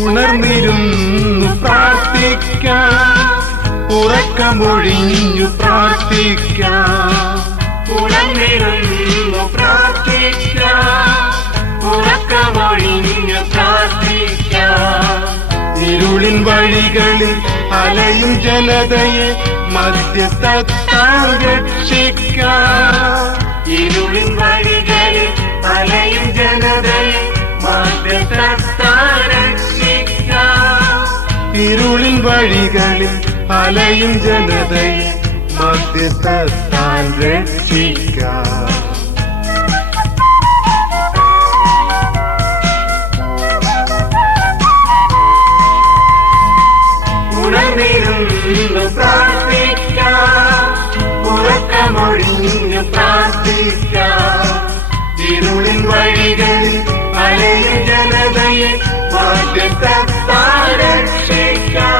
ഉണർന്നിരുന്നു പ്രാർത്ഥിക്കാം, ഉറക്കമൊഴിഞ്ഞു പ്രാർത്ഥിക്കാം. ഉണർന്നിരുന്നു പ്രാർത്ഥിക്കാം, ഉറക്കമൊഴിഞ്ഞു പ്രാർത്ഥിക്കാം. ഇരുളിൻ വഴികളിൽ അലയും ജനതയെ മധ്യസ്ഥത്താൽ രക്ഷിക്കാം. ഇരുളിൻ വഴികളിൽ അലയും ജനതയെ മധ്യസ്ഥത്താൽ രക്ഷിക്കാം. ഇരുളിൻ വഴികളിൽ അലയും ജനതയെ മധ്യസ്ഥത്താൽ രക്ഷിക്കാം. ഉണർന്നിരുന്നു പ്രാർത്ഥിക്കാം, ഉറക്കമൊഴിഞ്ഞു പ്രാർത്ഥിക്കാം. ഇരുളിൻ വഴികളിൽ അലയും ജനതയെ മധ്യസ്ഥത്താൽ രക്ഷിക്കാം.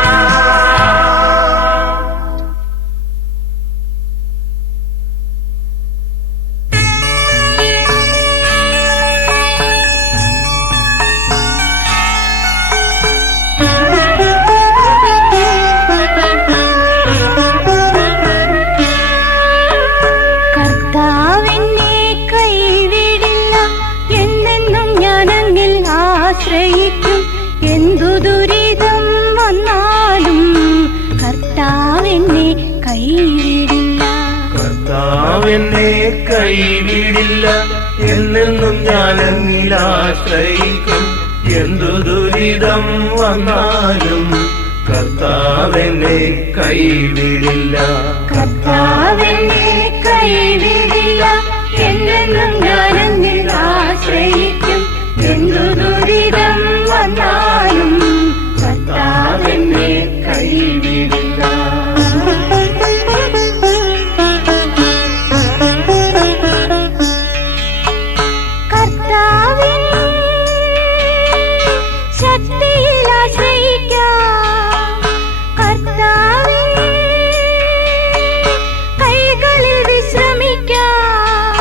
എന്തു ദുരിതം വന്നാലും കർത്താവെന്നെ കൈവിടില്ല. കർത്താവെന്നെ കൈവിടില്ല, എന്നെന്നും ഞാൻ അങ്ങിൽ ആശ്രയിക്കും. എന്തു ദുരിതം വന്നാലും കർത്താവെന്നെ കൈവിടില്ല. കർത്താവെന്നെ കൈവിടില്ല, എന്നെന്നും ഞാൻ അങ്ങിൽ ആശ്രയിക്കും. എന്തു ദുരിതം വന്നാലും കർത്താവെന്നെ കൈവിടില്ല. കർത്താവിൻ ശക്തിയിൽ ആശ്രയിക്കാം, കർത്താവിൻ കൈകളിൽ വിശ്രമിക്കാം.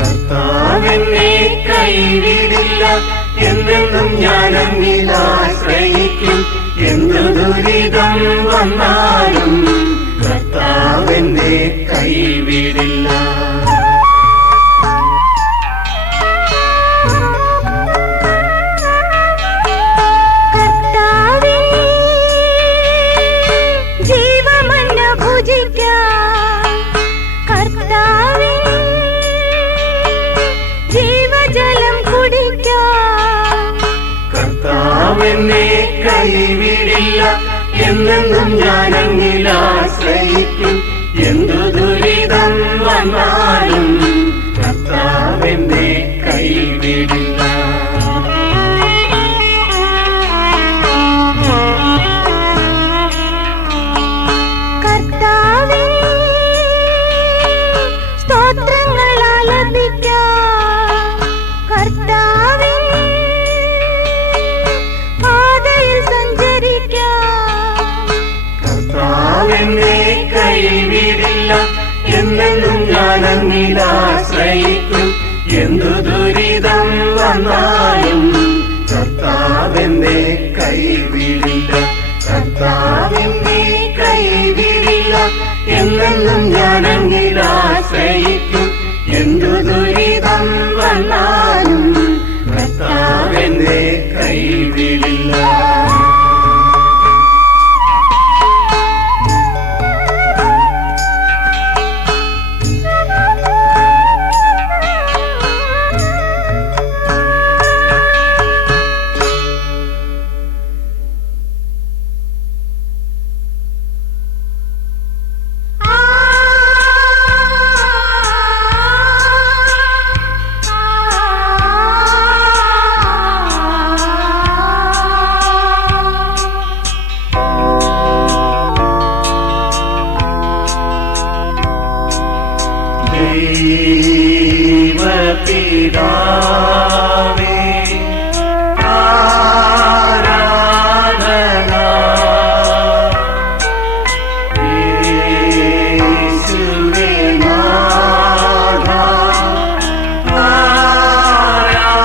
കർത്താവെന്നെ കൈവിടില്ല, എന്നെന്നും ഞാൻ അങ്ങിൽ ആശ്രയിക്കും. എന്തു ദുരിതം വന്നാലും കർത്താവെന്നെ കൈവിടില്ല. കർത്താവിൻ ജീവമന്ന ഭുജിക്കാം, കർത്താവിൻ ജീവജലം കുടിക്കാം. കർത്താവെന്നെ കൈവിടില്ല, എന്നെന്നും ഞാൻ അങ്ങിൽ ആശ്രയിക്കും. എന്തു ദുരിതം വന്നാലും കർത്താവെന്നെ കൈവിടില്ല. കർത്താവിൻ സ്തോത്രങ്ങൾ ആലപിക്കാം, കർത്താവിൻ പാതയിൽ സഞ്ചരിക്കാം. കർത്താവെന്നെ കൈവിടില്ല, എന്നെന്നും ഞാൻ അങ്ങിൽ ആശ്രയിക്കും. എന്തു ദുരിതം വന്നാലും കർത്താവെന്നെ കൈവിടില്ല. കർത്താവെന്നെ കൈവിടില്ല, എന്നെന്നും ഞാൻ അങ്ങിൽ ആശ്രയിക്കും. എന്തു ദുരിതം വന്നാലും കർത്താവെന്നെ കൈവിടില്ല. ദൈവപിതാവേ ആരാധന, യേശുവേ നാഥ ആരാധന,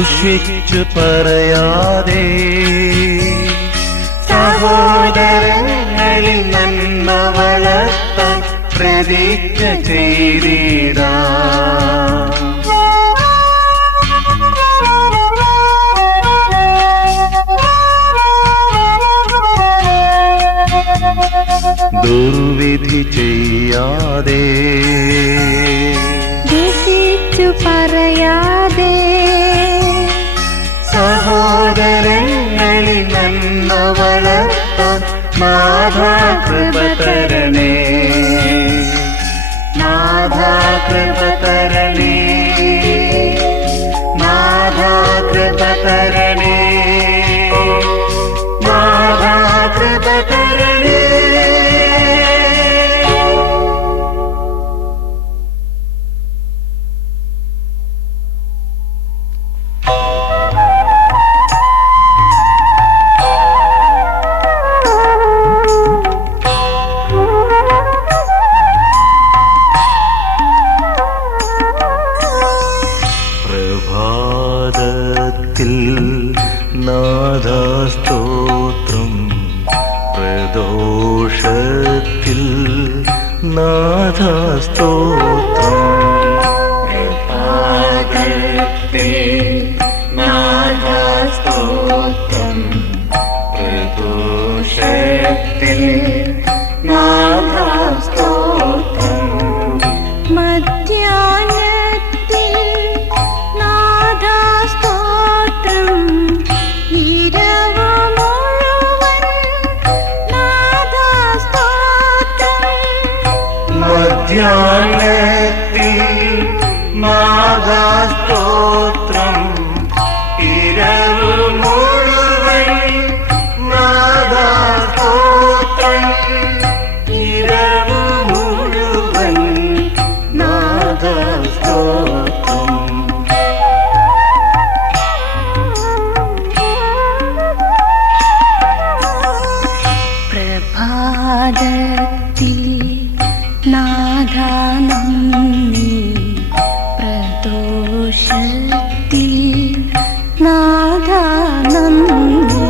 ദുഷിച്ചു പറയാതെ സഹോദരങ്ങളിൽ നന്മ വളർത്താൻ പ്രതിജ്ഞ ചെയ്തിടാ. ദുർവിധി ചെയ്യാതെ ദുഷിച്ചു പറയാതെ സഹോദരങ്ങളിൽ നന്മ വളർത്താൻ നാഥാ കൃപ തരണേ, നാഥാ കൃപ തരണേ, നാഥാ കൃപ തരണേ, നാഥാ കൃപ തരണേ. പ്രഭാതത്തിൽ നാദാസ്തോത്രം, പ്രദോഷത്തിൽ നാദാസ്തോത്രം, പ്രഭാതത്തിൽ നാദാസ്തോത്രം, പ്രദോഷത്തിൽ നാദാസ്തോത്രം, മധ്യാഹ്നത്തിൽ നാദാസ്തോത്രം, ഇരവ് മുഴുവൻ നാദാസ്തോത്രം. മധ്യാഹ്നത്തിൽ നാദാസ്തോത്രം, ഇരവ് മുഴുവൻ നാദാസ്തോത്രം, ഇരവ് മുഴുവൻ നാദാസ്തോത്രം. പ്രഭാതത്തിൽ നാദാ നന്ദി, പ്രദോഷത്തിൽ നാദാ നന്ദി.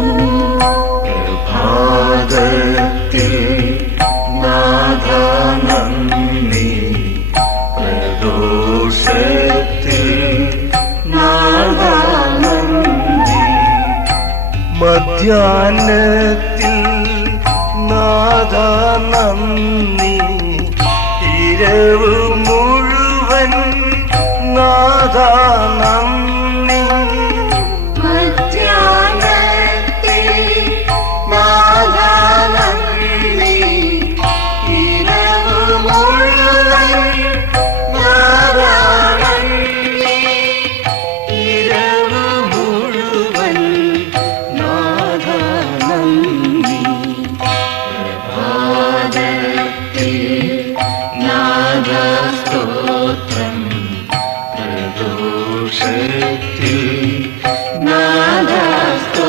പ്രഭാതത്തിൽ നാദാ നന്ദി, പ്രദോഷത്തിൽ നാദാ നന്ദി, മധ്യാഹ്നത്തിൽ നാദാ നന്ദി, ഇരവ് മുഴുവൻ നാദാ നന്ദി, മധ്യാഹ്നത്തിൽ നാദാ നന്ദി, ഇരവ് മുഴുവൻ നാദാ നന്ദി, ഇരവ് മുഴുവൻ നാദാ നന്ദി. പ്രഭാതത്തിൽ നാദാസ്തോത്രം, പ്രദോഷത്തിൽ നാദാസ്തോത്രം.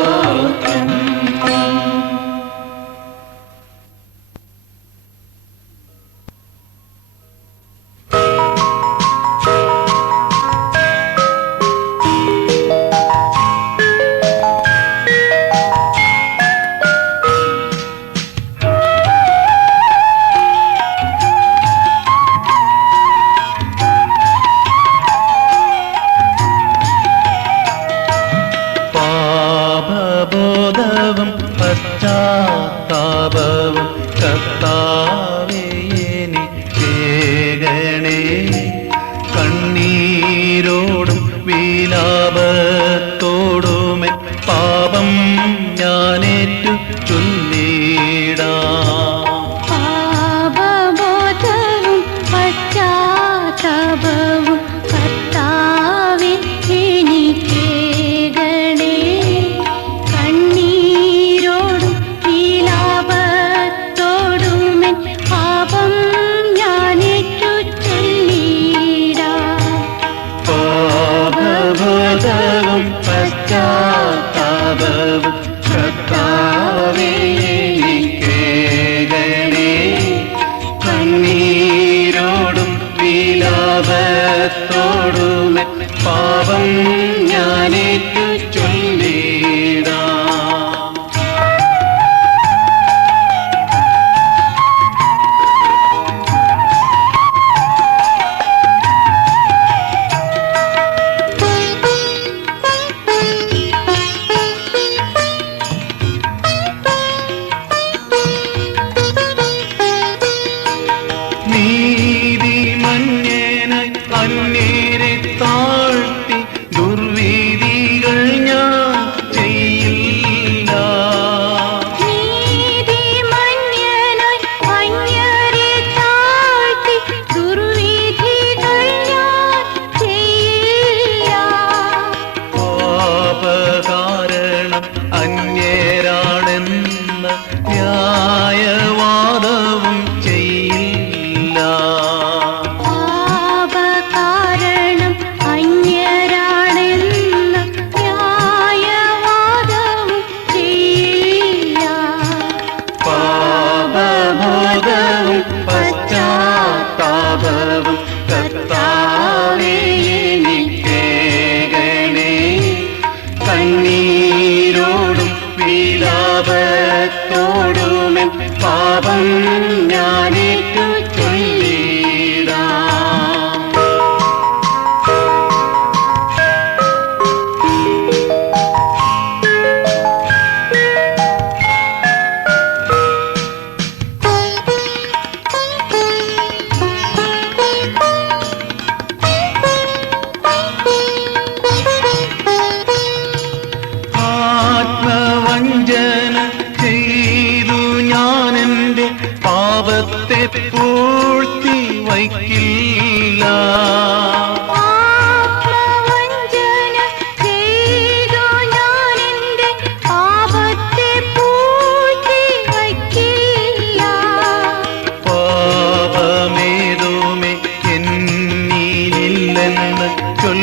പാപബോധവും പശ്ചാത്താപവും കർത്താവേ എനിക്കേകണേ, കണ്ണീരോടും വിലാപത്തോടുമെ പാപം ഞാനേറ്റു ചൊല്ലിടാം. പാപബോധവും പശ്ചാത്താപവും കർത്താവേ എനിക്കേകണേ, കണ്ണീരോടും വിലാപത്തോടുമെൻ പാപം ഞാനേറ്റു ചൊല്ലിടാം. പാപബോധവും പശ്ചാത്താപവും കർത്താവേ എനിക്കേകണേ, കണ്ണീരോടും വിലാപത്തോടുമെ പാപം ഞാനേറ്റു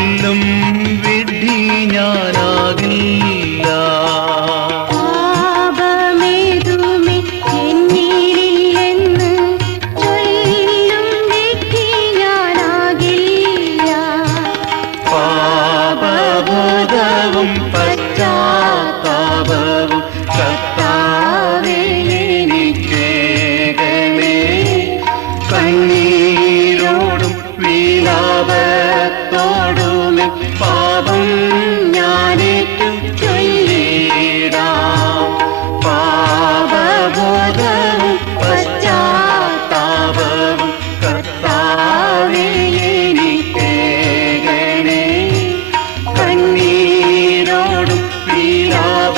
ചൊല്ലും വിഡ്ഢി ഞാനാകില്ല. പാപമേതുമേ എന്നിലില്ലെന്ന് ചൊല്ലും വിഡ്ഢി ഞാനാകില്ല. പാപബോധവും പശ്ചാത്താപവും കർത്താവേ എനിക്കേകണേ. കണ്ണീരോടും വിലാപത്തോടും പാപം ഞാനേറ്റു ചൊല്ലിടാം. പാപബോധവും പശ്ചാത്താപവും കർത്താവേ എനിക്കേകണേ. കണ്ണീരോടും വിലാപ